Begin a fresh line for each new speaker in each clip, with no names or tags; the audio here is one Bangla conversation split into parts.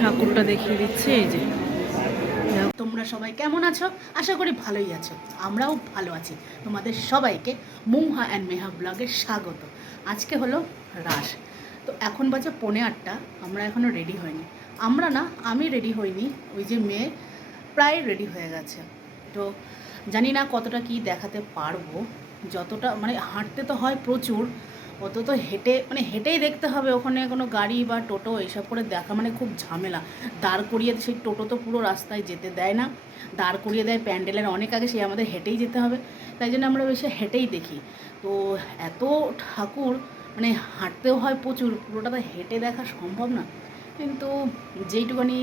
ঠাকুরটা দেখিয়ে দিচ্ছে, এই যে। তোমরা সবাই কেমন আছো? আশা করি ভালোই আছো। আমরাও ভালো আছি। তোমাদের সবাইকে মুহা অ্যান্ড মেহা ব্লগে স্বাগত। আজকে হলো রাস তো এখন বাজে পৌনে আটটা, আমরা এখনও রেডি হইনি আমরা না, আমি রেডি হইনি, ওই যে মেয়ে প্রায় রেডি হয়ে গেছে। তো জানি না কতটা কি দেখাতে পারব। যতটা মানে হাঁটতে তো হয় প্রচুর অত তো হেঁটে মানে হেঁটেই দেখতে হবে। ওখানে কোনো গাড়ি বা টোটো এইসব করে দেখা মানে খুব ঝামেলা। দাঁড় করিয়ে সেই টোটো তো পুরো রাস্তায় যেতে দেয় না। দাঁড় করিয়ে দেয় প্যান্ডেলের অনেক আগে, সেই আমাদের হেঁটেই যেতে হবে। তাই জন্য আমরা বেশি হেঁটেই দেখি। তো এত ঠাকুর মানে হাঁটতেও হয় প্রচুর, পুরোটা তো হেঁটে দেখা সম্ভব না। কিন্তু যেইটুকানি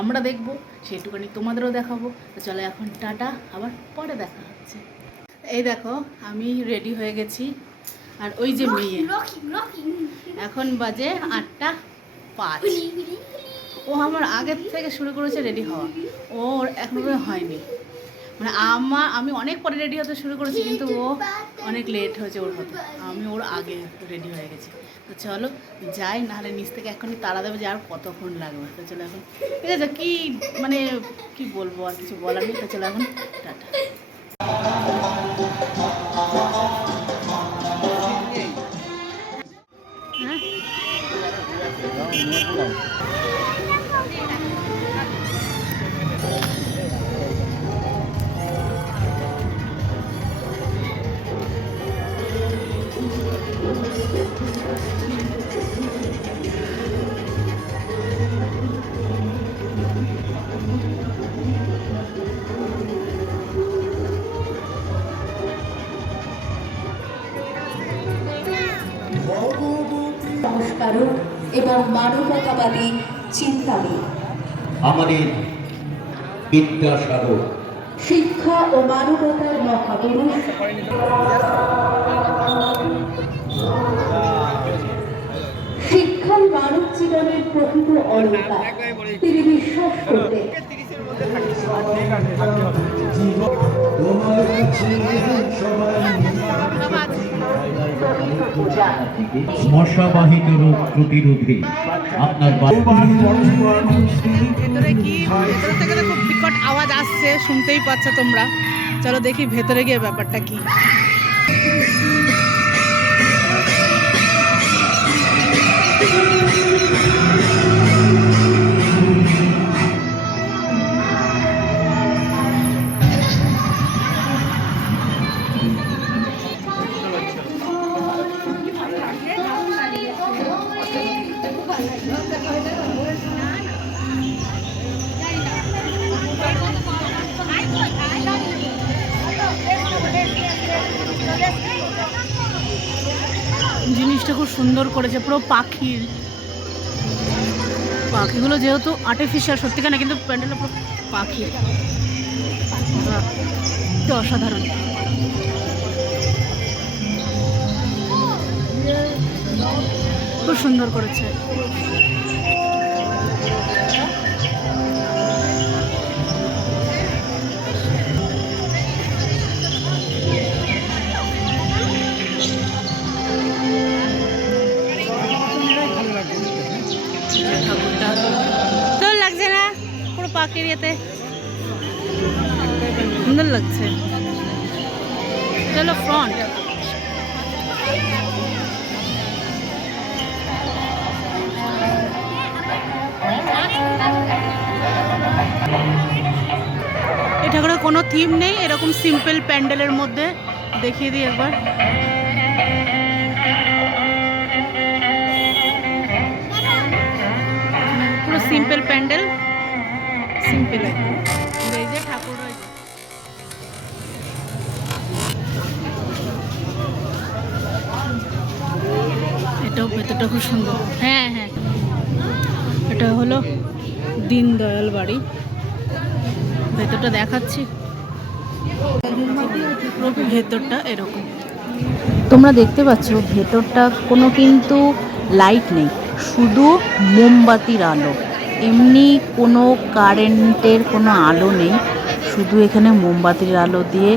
আমরা দেখব, সেইটুকানি তোমাদেরও দেখাবো। তো চলো এখন টাটা, আবার পরে দেখা হচ্ছে। এই দেখো, আমি রেডি হয়ে গেছি। আর ওই যে মেয়ে. এখন বাজে আটটা পাঁচ। ও আমার আগের থেকে শুরু করেছে রেডি হওয়া। ওর এখনও হয়নি। মানে আমার আমি অনেক পরে রেডি হতে শুরু করেছি কিন্তু ও অনেক লেট হয়েছে ওর হতে। আমি ওর আগে রেডি হয়ে গেছি। তো চলো যাই নাহলে নিচ থেকে এখনই তাড়া দেবে যে আর কতক্ষণ লাগবে। তো চলো এখন ঠিক আছে কী মানে কি বলব আর কিছু বলার নেই। তো চলো এখন টাটা।
এবং মানবতাবাদী চিন্তাবিদ।
আমাদের বিদ্যাসাগর।
শিক্ষা ও মানবতার মহাপুরুষ। শিক্ষাই মানব জীবনের প্রকৃত অলঙ্কার তিনি বিশ্বাস করতেন।
তোমার কাছে সবাই মশাবাহিত রোগ প্রতিরোধে আপনার
ভেতরে কি ভেতর থেকে তো খুব বিকট আওয়াজ আসছে, শুনতেই পাচ্ছ তোমরা। চলো দেখি ভেতরে গিয়ে ব্যাপারটা কি। জিনিসটা খুব সুন্দর করেছে, পুরো পাখির পাখিগুলো যেহেতু আর্টিফিশিয়াল সত্যিকার না, কিন্তু প্যান্ডেলটা পুরো কি অসাধারণ। খুব সুন্দর করেছে। পাখির ইয়েতে। সুন্দর লাগছে। চলো ফ্রন্ট ঠাকুরের কোনো থিম নেই, এরকম সিম্পল প্যান্ডেলের মধ্যে দেখিয়ে দিই একবার। সিম্পল এই যে ঠাকুর রয়েছে। এটাও ভেতরটা খুব সুন্দর। হ্যাঁ হ্যাঁ। এটা হলো দীনদয়াল বাড়ি। ভেতরটা দেখাচ্ছি। ভেতরটা এরকম।
তোমরা দেখতে পাচ্ছ ভেতরটা কোনো কিন্তু লাইট নেই। শুধু মোমবাতির আলো। এমনি কোনো কারেন্টের কোনো আলো নেই, শুধু এখানে মোমবাতির আলো দিয়ে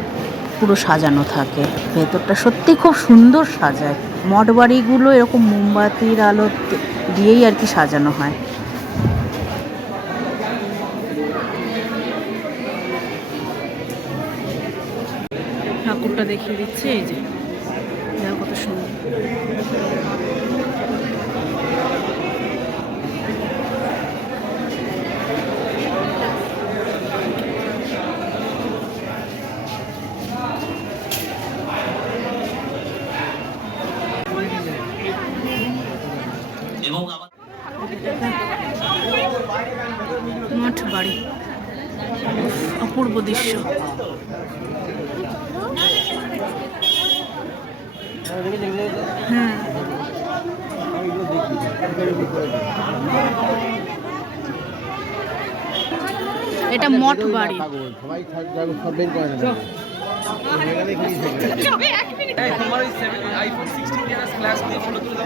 পুরো সাজানো থাকে। ভেতরটা সত্যি খুব সুন্দর সাজায়। মঠ বাড়িগুলো এরকম মোমবাতির আলো দিয়েই আর কি সাজানো হয়।
ঠাকুরটা দেখিয়ে দিচ্ছে, এই যে। কত সুন্দর মঠ বাড়ি অপূর্ব দৃশ্য। হ্যাঁ এটা মঠ বাড়ি।
করে
তোমার আইফোন সিক্সটিন ফ্ল্যাশ দিয়ে ফটো তুলে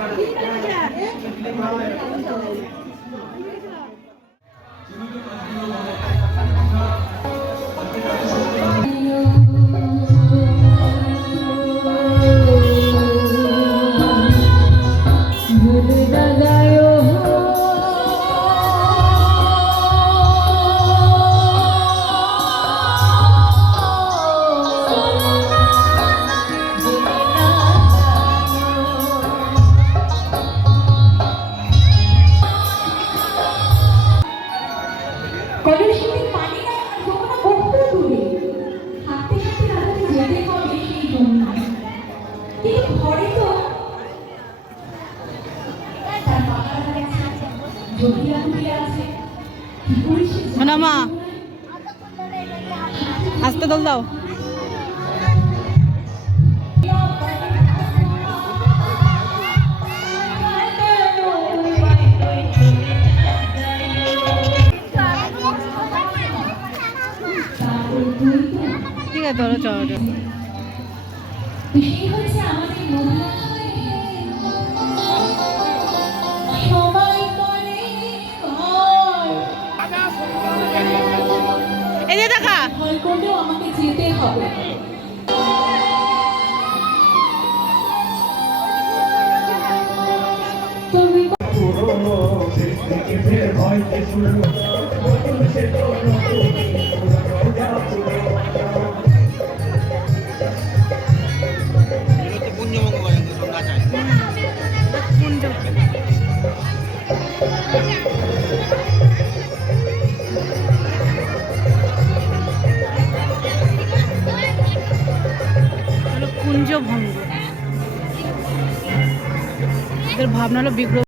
আমাকে একটা।
মা। আস্তে দল দাও। ঠিক আছে চলো চলো। কুঞ্জ হলো কুঞ্জ ভঙ্গ এদের ভাবনা হলো বিগ্রহ